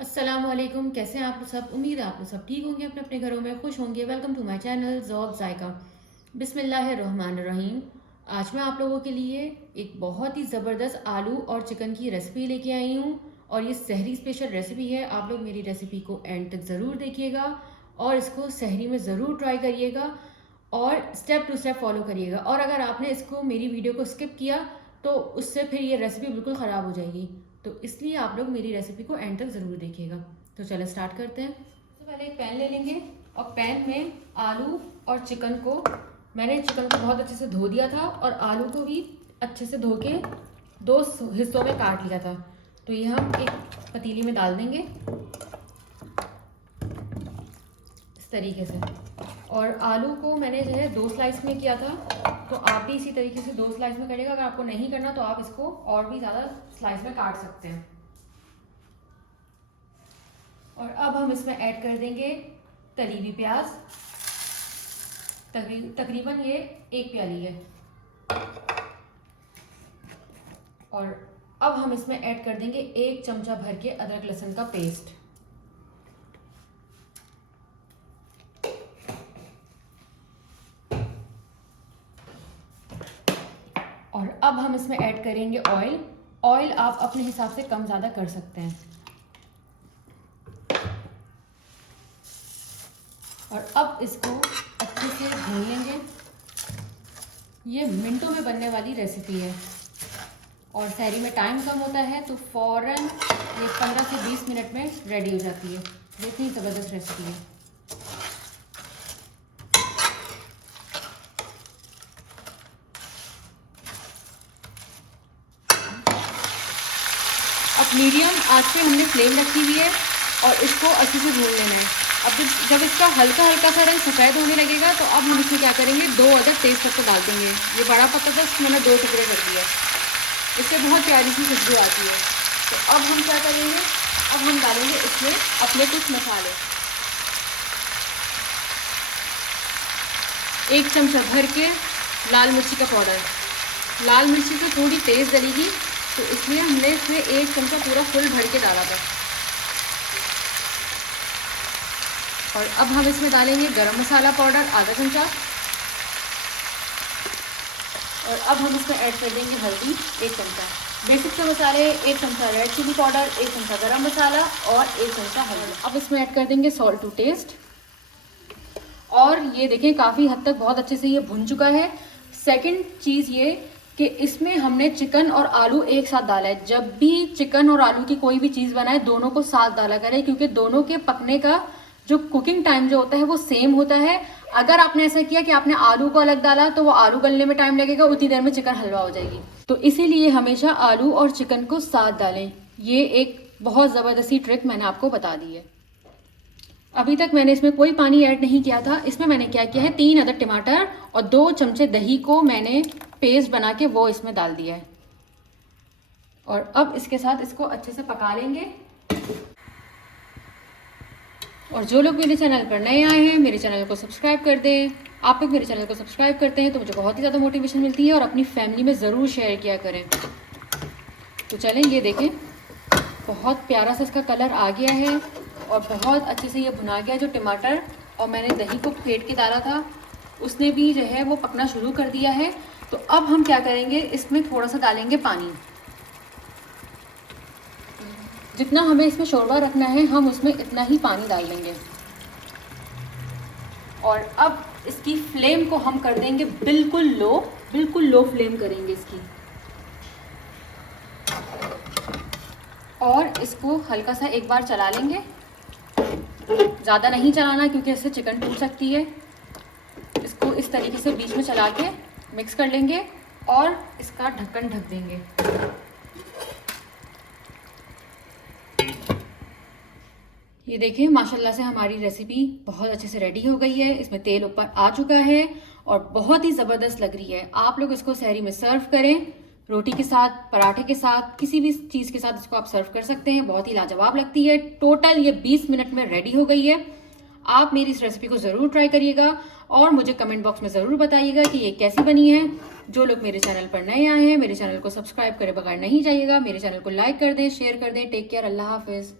अस्सलामुअलैकुम। कैसे हैं आप लोग सब? उम्मीद है आप लोग सब ठीक होंगे, अपने अपने घरों में खुश होंगे। Welcome to my channel Zauq Zaiqa. बिस्मिल्लाहिर्रहमानिर्रहीम। आज मैं आप लोगों के लिए एक बहुत ही ज़बरदस्त आलू और चिकन की रेसिपी लेके आई हूँ और ये सहरी स्पेशल रेसिपी है। आप लोग मेरी रेसिपी को एंड तक ज़रूर देखिएगा और इसको सहरी में ज़रूर ट्राई करिएगा और स्टेप टू स्टेप फॉलो करिएगा। और अगर आपने इसको मेरी वीडियो को स्किप किया तो उससे फिर ये रेसिपी बिल्कुल ख़राब हो जाएगी। तो इसलिए आप लोग मेरी रेसिपी को एंड तक ज़रूर देखिएगा। तो चलो स्टार्ट करते हैं। सबसे पहले एक पैन ले लेंगे और पैन में आलू और चिकन को, मैंने चिकन को बहुत अच्छे से धो दिया था और आलू को भी अच्छे से धो के दो हिस्सों में काट लिया था। तो ये हम एक पतीली में डाल देंगे इस तरीके से। और आलू को मैंने जो है 2 स्लाइस में किया था, तो आप भी इसी तरीके से 2 स्लाइस में करिएगा। अगर आपको नहीं करना तो आप इसको और भी ज़्यादा स्लाइस में काट सकते हैं। और अब हम इसमें ऐड कर देंगे तली हुई प्याज, तकरीबन ये 1 प्याली है। और अब हम इसमें ऐड कर देंगे 1 चमचा भर के अदरक लहसुन का पेस्ट। और अब हम इसमें ऐड करेंगे ऑयल। ऑयल आप अपने हिसाब से कम ज़्यादा कर सकते हैं। और अब इसको अच्छे से भून लेंगे। ये मिनटों में बनने वाली रेसिपी है और सहरी में टाइम कम होता है, तो फ़ौरन ये 15 से 20 मिनट में रेडी हो जाती है। इतनी ज़बरदस्त रेसिपी है। अब मीडियम आंच पे हमने फ्लेम रखी हुई है और इसको अच्छे से भून लेना है। अब जब इसका हल्का हल्का सा रंग सफ़ेद होने लगेगा तो अब हम इसमें क्या करेंगे, 2 अदद तेज़पत्ता डाल देंगे। ये बड़ा पत्ता था, इसमें मैंने 2 टुकड़े कर दिए। इससे बहुत प्यारी सी खुशबू आती है। तो अब हम क्या करेंगे, अब हम डालेंगे इसमें अपने कुछ मसाले। 1 चमचा भर के लाल मिर्ची का पाउडर। लाल मिर्ची तो थोड़ी तेज़ डलेगी, तो इसलिए हमने इसमें 1 चमचा पूरा फुल भर के डाला था। और अब हम इसमें डालेंगे गरम मसाला पाउडर आधा चमचा। और अब हम इसमें ऐड कर देंगे हल्दी 1 चमचा। बेसिक से मसाले 1 चमचा रेड चिली पाउडर, 1 चमचा गरम मसाला और 1 चमचा हल्दी। अब इसमें ऐड कर देंगे सॉल्ट टू टेस्ट। और ये देखें काफ़ी हद तक बहुत अच्छे से ये भुन चुका है। सेकंड चीज़ ये कि इसमें हमने चिकन और आलू एक साथ डाला है। जब भी चिकन और आलू की कोई भी चीज़ बनाए, दोनों को साथ डाला करें, क्योंकि दोनों के पकने का जो कुकिंग टाइम जो होता है वो सेम होता है। अगर आपने ऐसा किया कि आपने आलू को अलग डाला तो वो आलू गलने में टाइम लगेगा, उतनी देर में चिकन हलवा हो जाएगी। तो इसीलिए हमेशा आलू और चिकन को साथ डालें। ये एक बहुत ज़बरदस्ती ट्रिक मैंने आपको बता दी है। अभी तक मैंने इसमें कोई पानी ऐड नहीं किया था। इसमें मैंने क्या किया है, 3 अदद टमाटर और 2 चमचे दही को मैंने पेस्ट बना के वो इसमें डाल दिया है। और अब इसके साथ इसको अच्छे से पका लेंगे। और जो लोग मेरे चैनल पर नए आए हैं, मेरे चैनल को सब्सक्राइब कर दें। आप लोग मेरे चैनल को सब्सक्राइब करते हैं तो मुझे बहुत ही ज़्यादा मोटिवेशन मिलती है। और अपनी फैमिली में ज़रूर शेयर किया करें। तो चलें, ये देखें बहुत प्यारा सा इसका कलर आ गया है और बहुत अच्छे से ये भुना गया। जो टमाटर और मैंने दही को फेंट के डाला था उसने भी जो है वो पकना शुरू कर दिया है। तो अब हम क्या करेंगे, इसमें थोड़ा सा डालेंगे पानी। जितना हमें इसमें शोरबा रखना है हम उसमें इतना ही पानी डाल देंगे। और अब इसकी फ्लेम को हम कर देंगे बिल्कुल लो फ्लेम करेंगे इसकी। और इसको हल्का सा एक बार चला लेंगे, ज़्यादा नहीं चलाना क्योंकि इससे चिकन टूट सकती है। इसको इस तरीके से बीच में चला के मिक्स कर लेंगे और इसका ढक्कन ढक देंगे। ये देखिए माशाल्लाह से हमारी रेसिपी बहुत अच्छे से रेडी हो गई है। इसमें तेल ऊपर आ चुका है और बहुत ही ज़बरदस्त लग रही है। आप लोग इसको सहरी में सर्व करें, रोटी के साथ, पराठे के साथ, किसी भी चीज़ के साथ इसको आप सर्व कर सकते हैं। बहुत ही लाजवाब लगती है। टोटल ये 20 मिनट में रेडी हो गई है। आप मेरी इस रेसिपी को ज़रूर ट्राई करिएगा और मुझे कमेंट बॉक्स में ज़रूर बताइएगा कि ये कैसी बनी है। जो लोग मेरे चैनल पर नए आए हैं, मेरे चैनल को सब्सक्राइब करे बगैर नहीं जाइएगा। मेरे चैनल को लाइक कर दें, शेयर कर दें। टेक केयर, अल्लाह हाफिज़।